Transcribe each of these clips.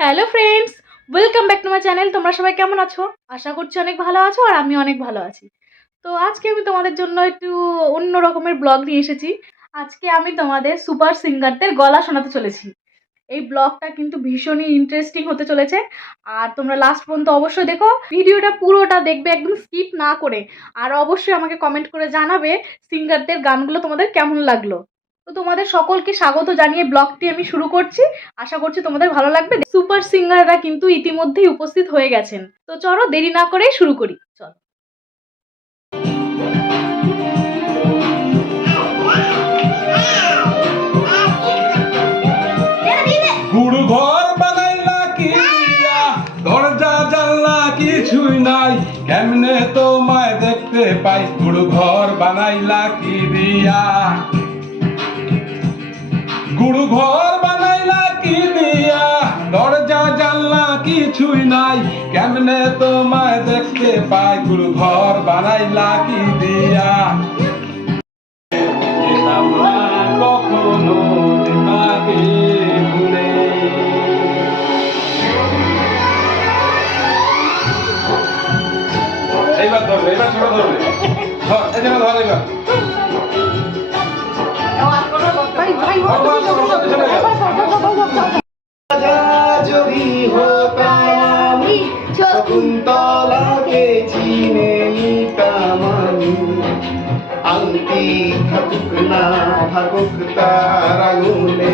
Hello friends, welcome back to my channel. তোমরা সবাই কেমন আছো? আশা করছি অনেক ভালো আছো আর আমি অনেক ভালো আছি। তো আজকে আমি তোমাদের জন্য একটু অন্য রকমের ব্লগ নিয়ে এসেছি। আজকে আমি তোমাদের সুপার সিঙ্গারদের গলা শোনাতে চলেছি। এই ব্লগটা কিন্তু ভীষণই ইন্টারেস্টিং হতে চলেছে। আর তোমরা লাস্ট পর্যন্ত অবশ্যই দেখো, ভিডিওটা পুরোটা দেখবে একদম স্কিপ না করে। আর অবশ্যই আমাকে কমেন্ট করে জানাবে সিঙ্গারদের গানগুলো তোমাদের কেমন লাগলো। তো তোমাদের সকলকে স্বাগত জানিয়ে ব্লগটি আমি শুরু করছি। আশা করছি তোমাদের ভালো লাগবে। সুপার সিঙ্গাররা কিন্তু ইতিমধ্যেই উপস্থিত হয়ে গেছেন। তো চলো দেরি না করে শুরু করি। চলো। গুড় ঘর বানাইলা কি দিয়া, দরজা জানলা কিছুই নাই, কেমনে তোমায় দেখতে পাই? গুড় ঘর বানাইলা কি দিয়া, গুড় ঘর বানাইলা কি দিয়া, দরজা জানলা কিছুই নাই, কেমনে তোমায় দেখতে পাই? গুড় ঘর বানাইলা কি দিয়া। কখনো তোমাকে ভুলে এইবার ধরবে, এবার ছোট ধরবে, ধর এই জন্য ধর এবার যদি হতাম আমি শকুন্তলাকে চিনে নিতাম আমি, আংটি থাকুক না থাকুক তার আঙুলে,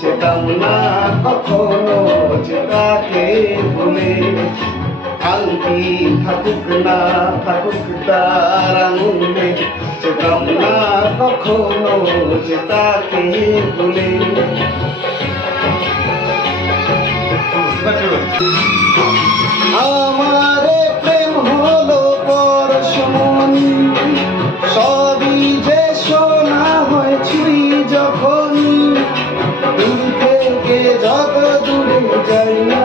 যেতাম না কখনো যেতাকে ভুলে। আংটি থাকুক না থাকুক তার আঙুলে, যেতাম না কখনো যেতাকে ভুলে। আমারে প্রেম হলো পরশমণি, সবই যে শোনা হয় ছুঁই যখন, দূর থেকে যত দূরে যাই না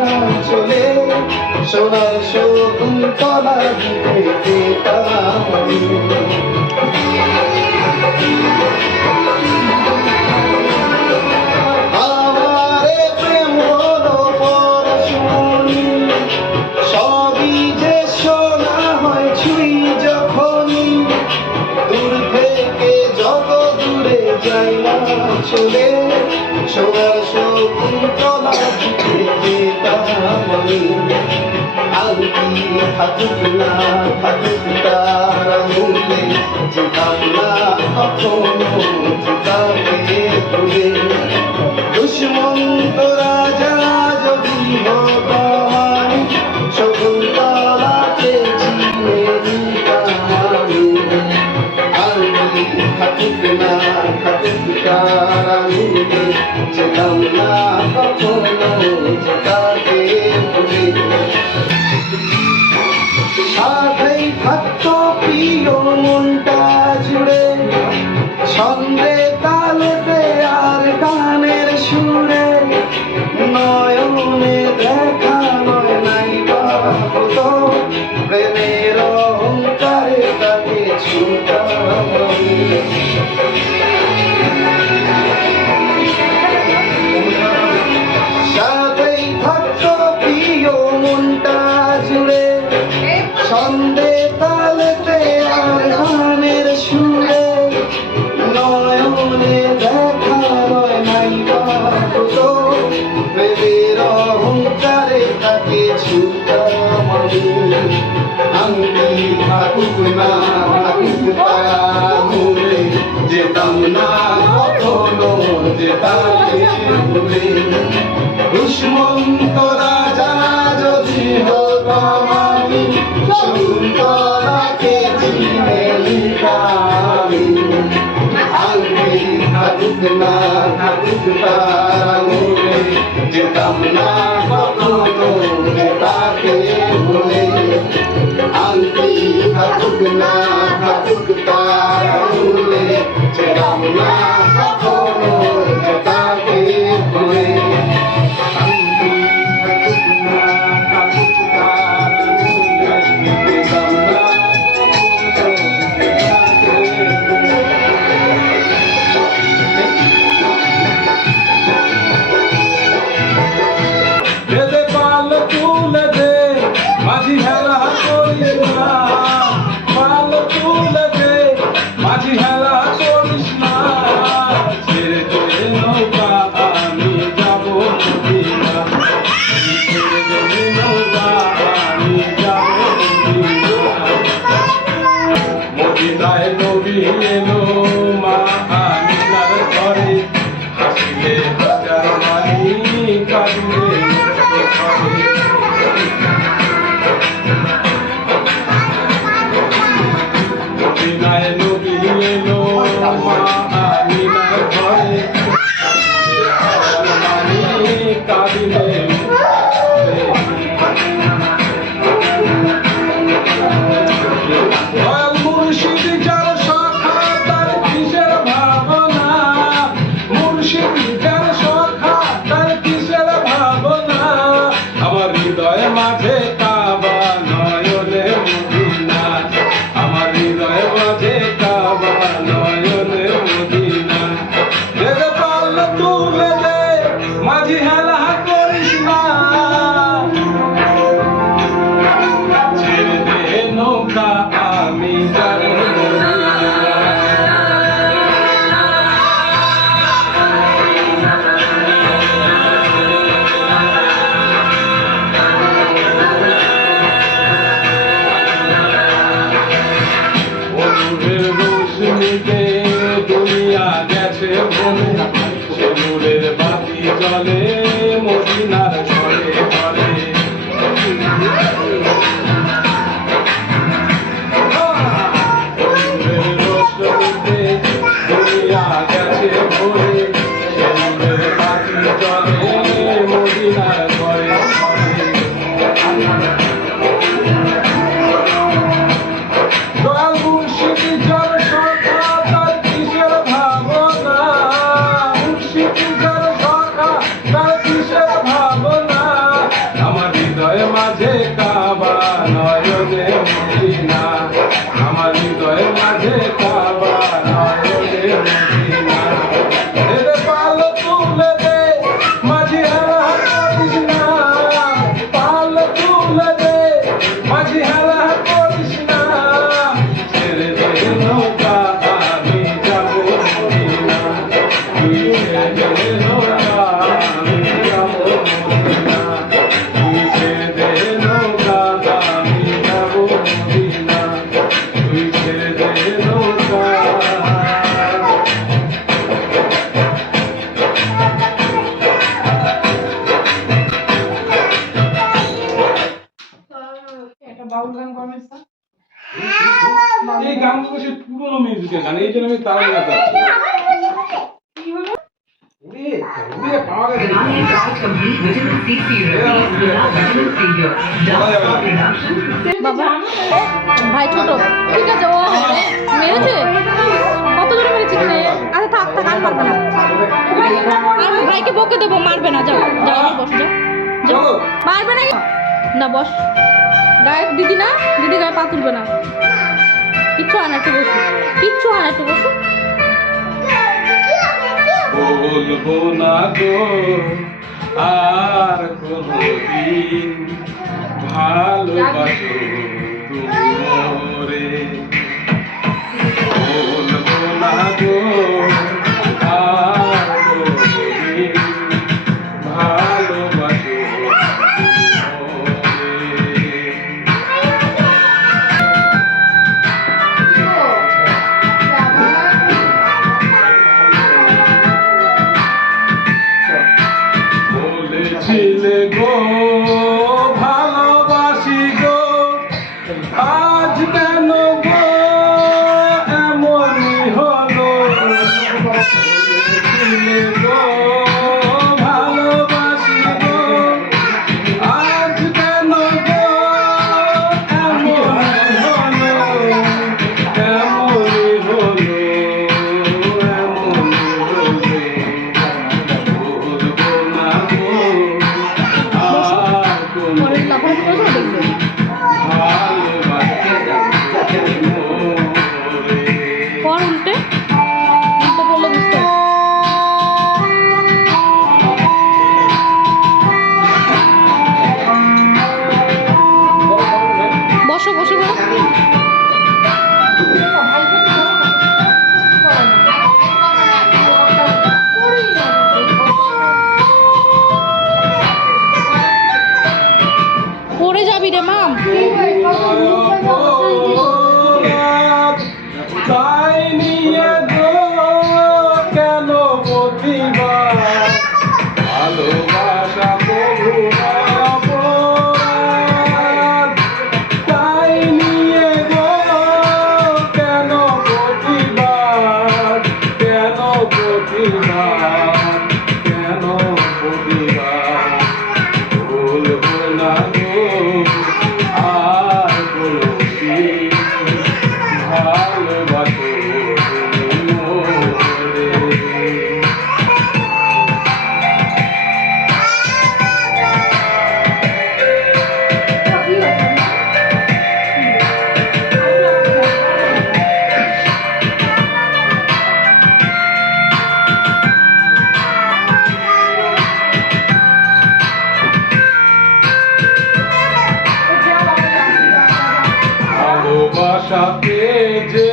চলে, সোনার শকুন্তলা দিকে যেতাম আমি। আমারে প্রেম হলো পরশমণি, সবই যে শোনা হয় ছুঁই যখন, দূর থেকে যত দূরে যাই না চলে, সোনার শকুন্তলা দিকে যেতাম আমি। আংটি থাকুক না থাকুক তার আঙুলে, যেতাম না কখনো যেতাকে ভুলে। দুষ্মন্ত রাজা যদি হতাম আমি, শকুন্তলাকে চিনে নিতাম আমি। আংটি থাকুক না থাকুক তার আঙুলে, যেতাম না কখনো যেতাকে ভুলে। সাথেই থাকতো প্রিয় মনটা জুড়ে, ছন্দে তালেতে আর গানের সুরে, নয়নে দেখা নয় নাই বাবতো, প্রেমের অহংকারে তাকে ছুটাম আমি। সাথেই থাকতো প্রিয় মনটা জুড়ে, ছন্দে তালেতে আর গানের সুরে, নয়নে দেখা নয় নাই বাবতো, প্রেমের অহংকারে তাকে ছুটাম আমি। আংটি থাকুক না থাকুক তার আঙুলে, যেতাম না কখনো যেতাকে ভুলে। দুষ্মন্ত রাজা যদি হতাম আমি, শকুন্তলাকে চিনে নিতাম আমি। আংটি থাকুক না থাকুক তার আঙুলে, যেতাম না কখনো যেতাকে ভুলে। আংটি থাকুক না থাকুক তার আঙুলে, যেতাম না কখনো যেতাকে ভুলে। আংটি থাকুক না থাকুক তার আঙুলে, যেতাম না কখনো যেতাকে ভুলে। দে পাল তুলে দে মাঝি হেলা করিস না পাল তুলে দে মাঝি হেলা করিস না ছেড়ে দে নৌকা আমি যাব মদিনা ছেড়ে দে নৌকা আমি যাব মদিনা মদিনায় নবী এলো মা আমিনার ঘরে হাসিলে হাজার মানি কাঁদিলে ঘরে মদিনায় নবী এলো মা আমিনার ঘরে হাসিলে হাজার মানি কাঁদিলে মুর্শিদ যার সখা তার কিসের ভাবনা মুর্শিদ যার সখা তার কিসের ভাবনা আমার হৃদয় মাঝে কাবা নয়নে মদিনা আমার হৃদয় মাঝে কাবা নয়নে মদিনা দে পাল তুলে দে মাঝি হেলা করিস না ছেড়ে দে নৌকা আমি যাব অনুরের রোশনীতে দুনিয়া গেছে ভুলে সে নূরের বাতি জ্বলে মদিনার ঘরে ঘরে অনুরের রোশনীতে দুনিয়া গেছে ভুলে সে নূরের বাতি জ্বলে মদিনার ঘরে ঘরে দয়াল মুর্শিদ যার সখা তার কিসের ভাবনা মুর্শিদ যার সখা তার কিসের ভাবনা আমার হৃদয় মাঝে কাবা নয়নে মদিনা আমার হৃদয় মাঝে কাবা নয়নে মদিনা দে পাল তুলে দে মাঝি হেলা করিস না পাল তুলে দে মাঝি হেলা করিস না ছেড়ে দে নৌকা আমি যাব মদিনা তুই ছেড়ে দে নৌকা আমি যাব মদিনা তুই ছেড়ে দে নৌকা আমি যাব মদিনা তুই ছেড়ে দে নৌকা এই গানগুলো সে পুরোনো মিউজিকের গান এই জন্য আমি তারা লাগাতে পাওয়া গেছে বাবা ভাই ছোট ঠিক আছে ও মেরেছে কত জোরে মেরেছিস রে আরে থাক থাক আর মারবে না আমি ভাইকে বকে দেবো মারবে না যাও যাও এবার বস যাও যাও মারবে না না বস গায়ে দিদি না দিদি গায়ে পা তুলবে না কিচ্ছু হয় না একটু বসু কিচ্ছু হয় না একটু বসু বলবো না গো আর কোনদিন ভালোবাসো তুমি মোরে বলবো না গো আর কোনদিন ভালোবাসো বলেছিলে গো ভালোবাসি গো আজ কেন গো এমনই হলো বলেছিলে গো ভালোবাসি গো আজ কেন গো এমনই হলো এমনই হলো ভালোবাসাতে যে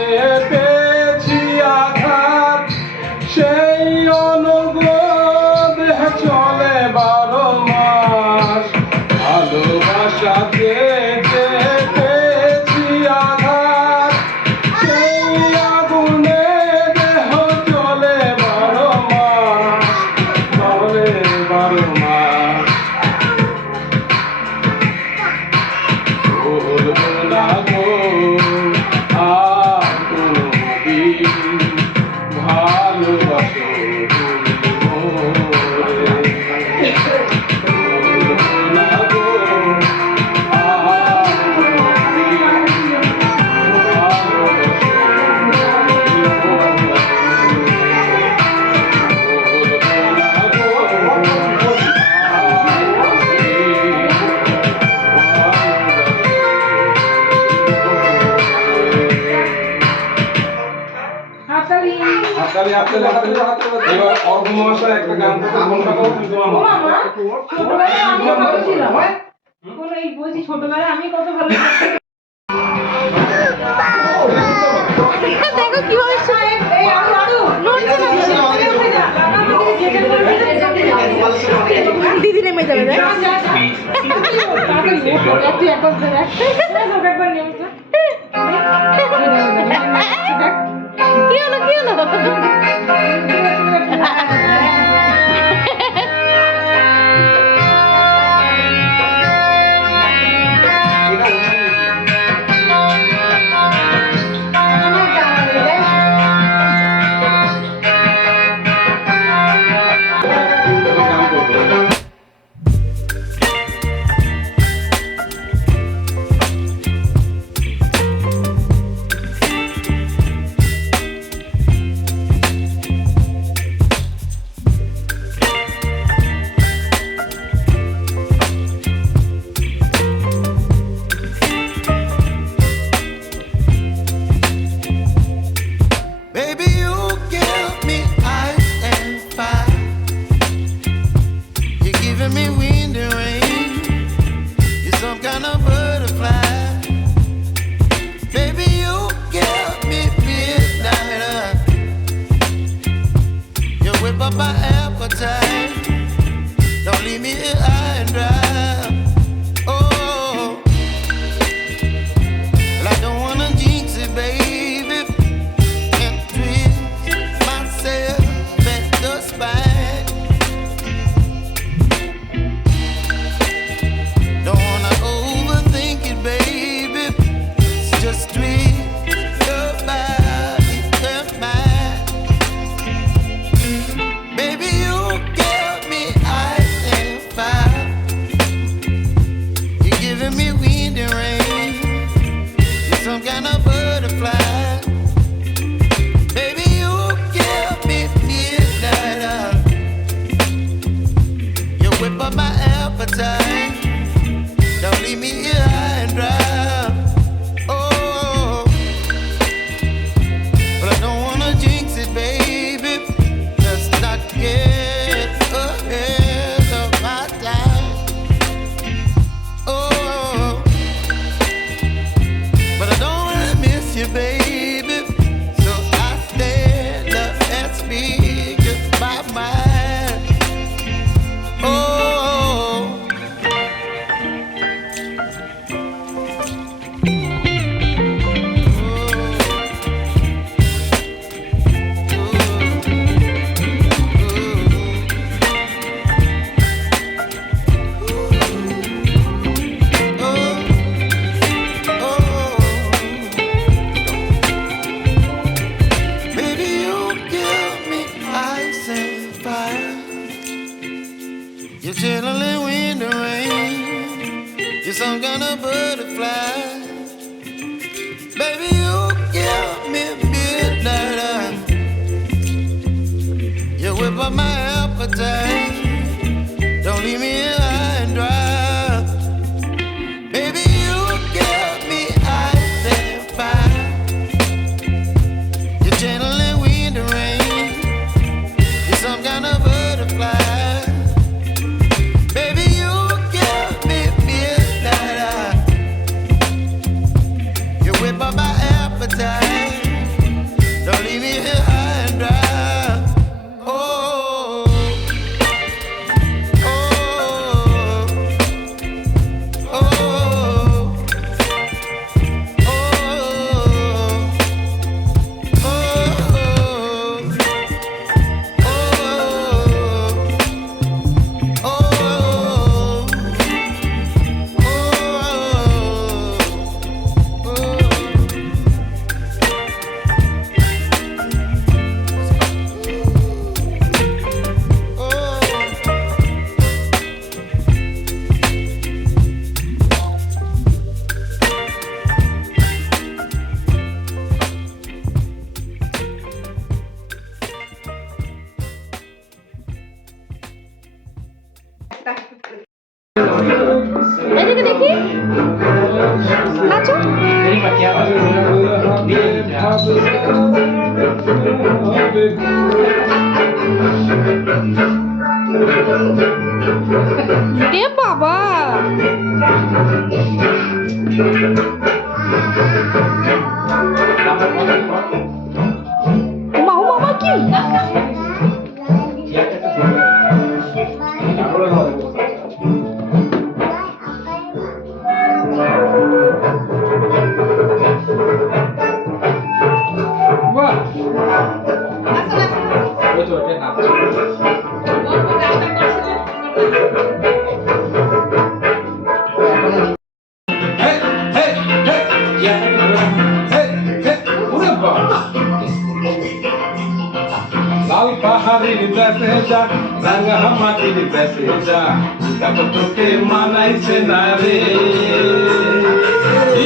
পেয়েছি আঘাত, সেই অনুগ্রহ চলে 12 মাস। ভালোবাসাতে যে পেয়েছি আঘাত, সেই আগুনে দেহ চলে 12 মাস, চলে 12 মাস। বলবো না গো আর কোনোদিন ভালোবাসো তুমি মোরে। বলবো না গো আর কোনোদিন ভালোবাসো তুমি মোরে। বলবো না গো হাততালি, হাততালি, হাততালি। এবার অর্ঘ মহাশয় একটা গান করতে ঘন্টা করো, তুমি তোমার মতো। ছোটবেলায় আমি ভালো ছিলাম। কোনো এই বলছি ছোটবেলায় আমি কত ভালো ছিলাম। দেখো কিভাবে এই আরো নড়ছে না। দিদি নেমে যাবে দেখ। তুই একবার দেখ, একবার নেমে যা। কি হলো কি হলো? গান করবো। Baby, you give me ice and fire. You're giving me wind and rain. You're some kind of butterfly. Baby, you give me midnight. You whip up my appetite. Don't leave me here high and dry. Oh, well, I don't wanna jinx it, baby. And twist myself at the spine. Don't wanna overthink it, baby. It's just twist your body and mine. Baby, you give me ice and fire. You're giving me wind and rain. You're some kind of butterfly. Baby, you give me midnight. You whip up my appetite. Don't leave me here high and dry. Oh, but I don't wanna jinx it, baby. Let's not get ahead of my time. Oh, but I don't wanna miss you, baby. So I stand up and speak just my mind. Oh, baby, you give me ice and fire. You're chilling wind and rain. You're some kind of butterfly. Baby, you give me midnight. You whip up my appetite. Don't leave me here high and dry. Baby, you give me ice and fire. You're channeling wind and rain. You're some kind of butterfly. Baby, you give me midnight. You whip up my এদিকে দেখি, নাচো। রে বাবা, ওমা ওমা ওমা, কি বাহ, হেই, হেই, হেই, হেই, হেই, ওরে বাবা। লাল পাহাড়ির দেশে যা, রাঙা মাটির দেশে যা, দেখো তোকে মানাইছে না রে,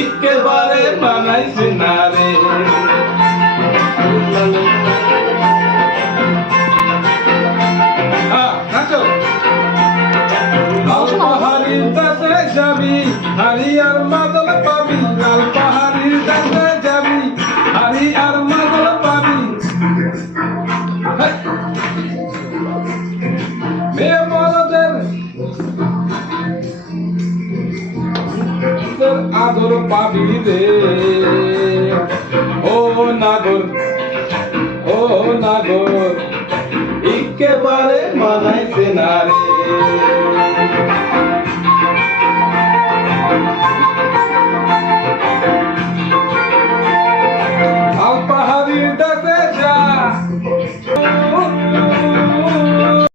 একেবারে মানাইছে না রে। নাচো। লাল পাহাড়ির দেশে যাবি, হাড়ি আর মাদল পাবি, লাল পাহাড়ির দেশে যাবি, হাড়ি আর মাদল পাবি। হেই। মেয়ে বলদের আদর পাবি রে, ও নাগর, ও নাগর, একেবারে মানাইছে না রে। লাল পাহাড়ির দেশে যা।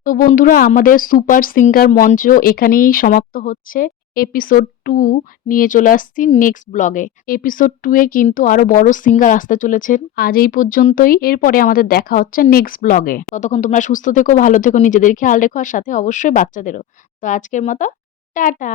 তো বন্ধুরা, আমাদের সুপার সিঙ্গার মঞ্চ এখানেই সমাপ্ত হচ্ছে। এপিসোড 2 নিয়ে চলে আসছি নেক্সট ব্লগে। এপিসোড 2 এ কিন্তু আরো বড় সিঙ্গার আসতে চলেছেন। আজ এই পর্যন্তই, এরপরে আমাদের দেখা হচ্ছে নেক্সট ব্লগে। ততক্ষণ তোমরা সুস্থ থেকো, ভালো থেকো, নিজেদের খেয়াল রেখো, আর সাথে অবশ্যই বাচ্চাদেরও। তো আজকের মতো টাটা।